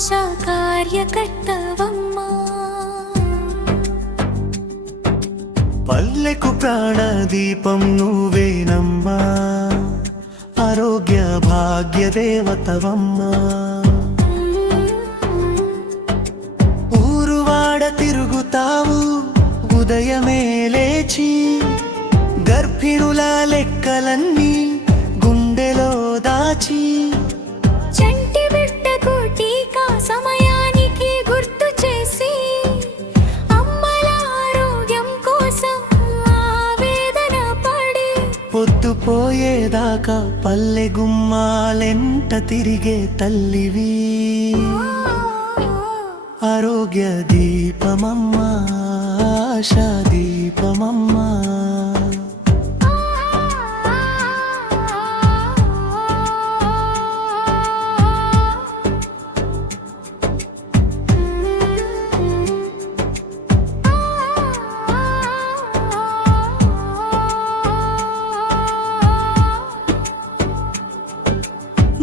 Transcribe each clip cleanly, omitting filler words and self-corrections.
ఆశా కార్యకర్తవమ్మా. పల్లెకు ప్రాణదీపం నువ్వేనమ్మా, ఆరోగ్య భాగ్య దేవతవమ్మా. ఊరువాడ తిరుగుతావు ఉదయమే లేచి, గర్భిణుల లెక్కలన్నీ గుండెలో దాచి, చంటి బిడ్డకు టీకా సమయానికి గుర్తు చేసి, అమ్మల ఆరోగ్యం కోసం ఆవేదన పడి, పొద్దుపోయేదాకా పల్లె గుమ్మాలెంట తిరిగే తల్లివి, ఆరోగ్య దీపమమ్మా, ఆశా దీపమమ్మా.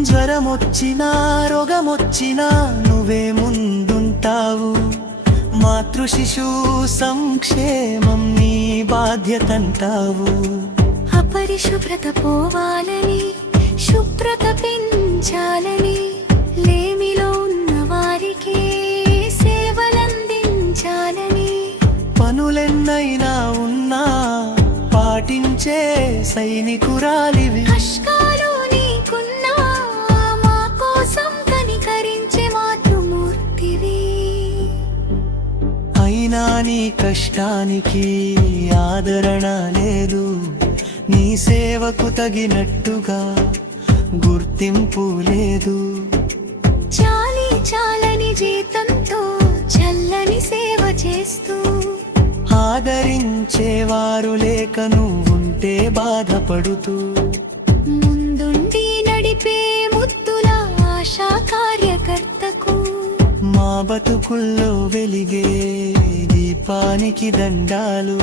జ్వరమొచ్చినా రోగమొచ్చినా నువ్వే ముందుంటావు, మాతృ శిశు సంక్షేమం నీ బాధ్యతంటావు. అపరిశుభ్రత పోవాలని, శుభ్రత పెంచాలని, లేమిలో ఉన్న వారికి సేవలందించాలని, పనులెన్నైనా ఉన్నా పాటించే సైనికురాలివి. కష్టాలు నీకున్నా మా కోసం కనికరించే మాతృమూర్తివి. అయినా నీ కష్టానికి ఆదరణ లేదు, నీ సేవకు తగినట్టుగా గుర్తింపు లేదు. చాలి చాలని జీతంతో చల్లని సేవ చేస్తూ, ఆదరించేవారు లేక నువ్వుంటే బాధపడుతూ, ముందుండి నడిపే ముద్దుల ఆశా కార్యకర్తకు, మా బతుకుల్లో వెలిగే దీపానికి దండాలు.